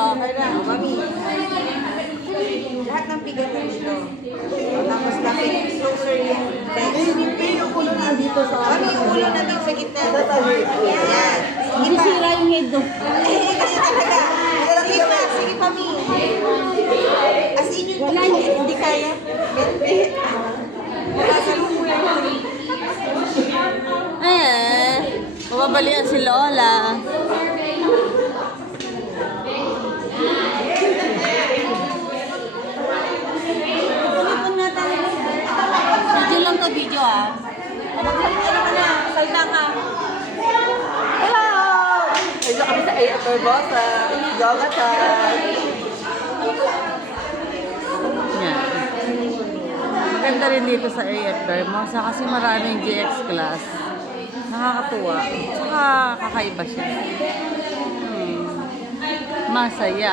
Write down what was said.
Okay na. Mami. Lahat ng bigat na dito. Tapos lapit closer yung legs. Yung ulo na dito sa Mami, yung ulo natin sa gitna. Yan. Sige pa. Sira yung head do. Kasi talaga. Sige pa, sige pa, Mi. As in yung Wala, hindi kaya. Mababalian si Lola. Tulipon nga tayo. Video lang to, video ah. Ano ka na? Salta ka. Hello! Ito kami sa A.F. Barbosa. Yoga time. Yan. Maganda rin dito sa AF Vermosa kasi maraming GX class. Nakakatuwa. Tsaka kakaiba siya. Masaya.